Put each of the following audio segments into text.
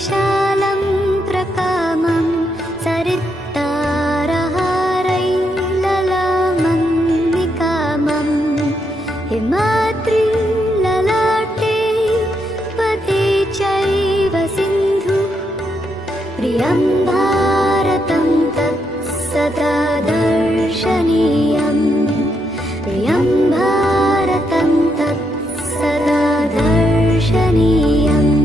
विशालं प्रकामं सरित्तारहारैर्ललामं निकामं हिमाद्रिललाटे पदे चैव सिन्धु प्रियं भारतं तत् सदा दर्शनीयम् प्रियं भारतं तत् सदा दर्शनीयम्।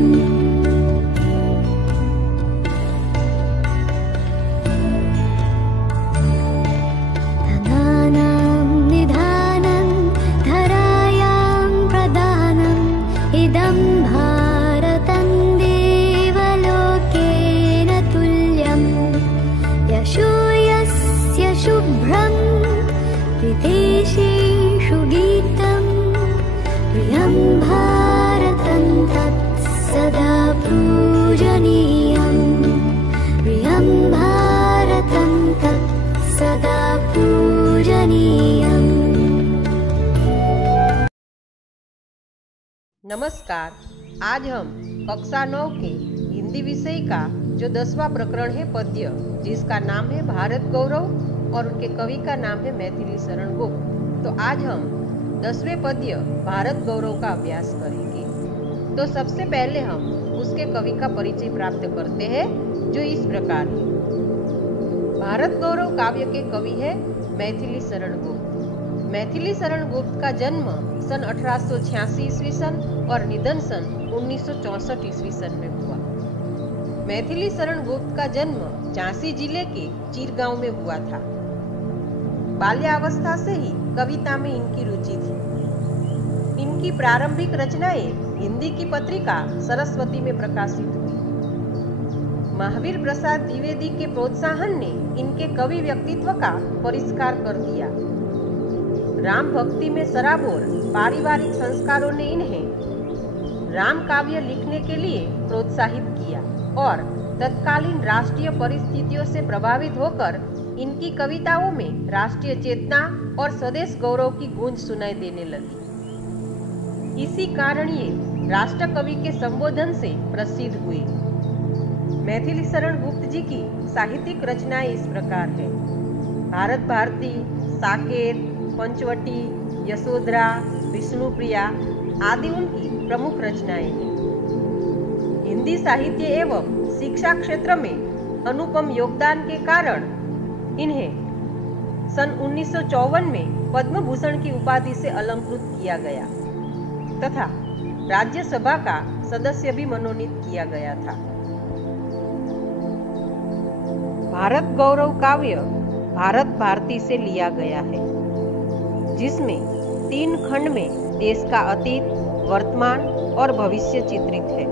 धनानां निधानं धरायां प्रदानम् इदं भारतं देवलोकेन तुल्यम् यशो यस्य शुभ्रं विदेशेषु गीतं प्रियं भारतं तत् सदा पूजनीयम् प्रियं भारतं तत् सदा पूजनीयम्। नमस्कार, आज हम कक्षा 9 के हिंदी विषय का जो 10वां प्रकरण है पद्य, जिसका नाम है भारत गौरव और उनके कवि का नाम है मैथिली शरण गुप्त। तो आज हम 10वें पद्य भारत गौरव का अभ्यास करेंगे। तो सबसे पहले हम उसके कवि का परिचय प्राप्त करते हैं, जो इस प्रकार है। भारत गौरव काव्य के कवि है मैथिली शरण गुप्त। मैथिली शरण गुप्त का जन्म सन 1886 ईस्वी सन और निधन सन 1964 ईस्वी सन में हुआ। मैथिली शरण गुप्त का जन्म झांसी जिले के चीरगांव में हुआ था। बाल्यावस्था से ही कविता में इनकी रुचि थी। इनकी प्रारंभिक रचनाएं हिंदी की पत्रिका सरस्वती में प्रकाशित हुई। महावीर प्रसाद द्विवेदी के प्रोत्साहन ने इनके कवि व्यक्तित्व का परिष्कार कर दिया। राम भक्ति में सराबोर पारिवारिक संस्कारों ने इन्हें राम काव्य लिखने के लिए प्रोत्साहित किया और तत्कालीन राष्ट्रीय परिस्थितियों से प्रभावित होकर इनकी कविताओं में राष्ट्रीय चेतना और स्वदेश गौरव की गूंज सुनाई देने लगी। इसी कारण ये राष्ट्र कवि के संबोधन से प्रसिद्ध हुए। मैथिली शरण गुप्त जी की साहित्यिक रचनाएं इस प्रकार है। भारत भारती, साकेत, पंचवटी, यशोधरा, विष्णुप्रिया आदि उनकी प्रमुख रचनाएं हैं। हिंदी साहित्य एवं शिक्षा क्षेत्र में अनुपम योगदान के कारण इन्हें सन 1954 में पद्म भूषण की उपाधि से अलंकृत किया गया तथा राज्यसभा का सदस्य भी मनोनीत किया गया था। भारत गौरव काव्य भारत भारती से लिया गया है, जिसमें 3 खंड में देश का अतीत, वर्तमान और भविष्य चित्रित है।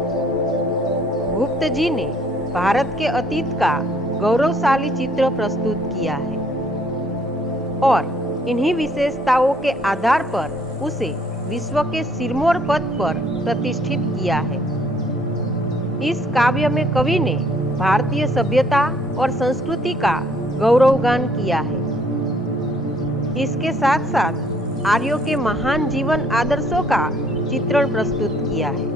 गुप्त जी ने भारत के अतीत का गौरवशाली चित्र प्रस्तुत किया है और इन्हीं विशेषताओं के आधार पर उसे विश्व के सिरमौर पद पर प्रतिष्ठित किया है। इस काव्य में कवि ने भारतीय सभ्यता और संस्कृति का गौरवगान किया है। इसके साथ साथ आर्यों के महान जीवन आदर्शों का चित्रण प्रस्तुत किया है।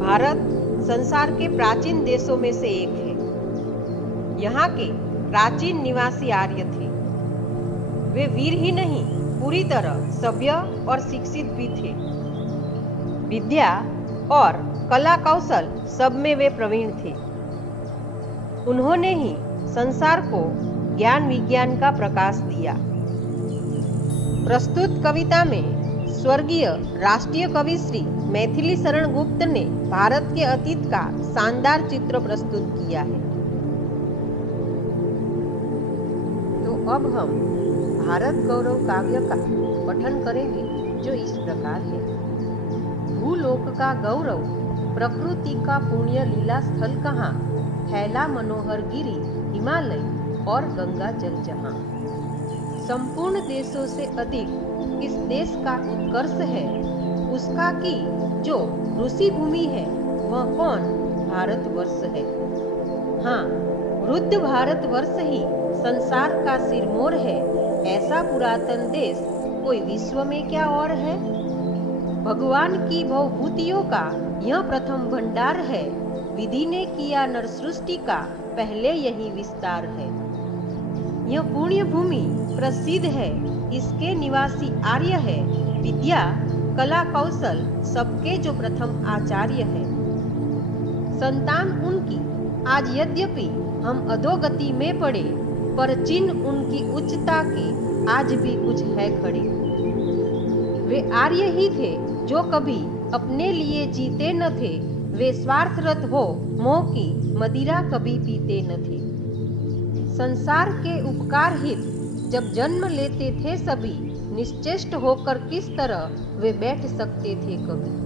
भारत संसार के प्राचीन देशों में से एक है। यहाँ के प्राचीन निवासी आर्य थे। वे वीर ही नहीं, पूरी तरह सभ्य और शिक्षित भी थे। विद्या और कला कौशल सब में वे प्रवीण थे। उन्होंने ही संसार को ज्ञान विज्ञान का प्रकाश दिया। प्रस्तुत कविता में स्वर्गीय राष्ट्रीय कवि श्री मैथिली शरण गुप्त ने भारत के अतीत का शानदार चित्र प्रस्तुत किया है। तो अब हम भारत गौरव काव्य का पठन करेंगे, जो इस प्रकार है। भूलोक का गौरव, प्रकृति का पुण्य लीला स्थल कहाँ, फैला मनोहर गिरी हिमालय और गंगा जल जहाँ। संपूर्ण देशों से अधिक इस देश का उत्कर्ष है, उसका की जो ऋषि भूमि है वह कौन, भारतवर्ष है। हाँ, वृद्ध भारतवर्ष ही संसार का सिरमौर है, ऐसा पुरातन देश कोई विश्व में क्या और है। भगवान की भवभूतियों का यह प्रथम भंडार है, विधि ने किया नर सृष्टि का पहले यही विस्तार है। यह पुण्य भूमि प्रसिद्ध है, इसके निवासी आर्य है। विद्या कला कौशल सबके जो प्रथम आचार्य है। संतान उनकी आज यद्यपि हम अधोगति में पड़े, पर चिन्ह उनकी उच्चता के आज भी कुछ है खड़े। वे आर्य ही थे जो कभी अपने लिए जीते न थे, वे स्वार्थरत हो मोह की मदिरा कभी पीते न थे। संसार के उपकार हित जब जन्म लेते थे सभी, निश्चेष्ट होकर किस तरह वे बैठ सकते थे कभी।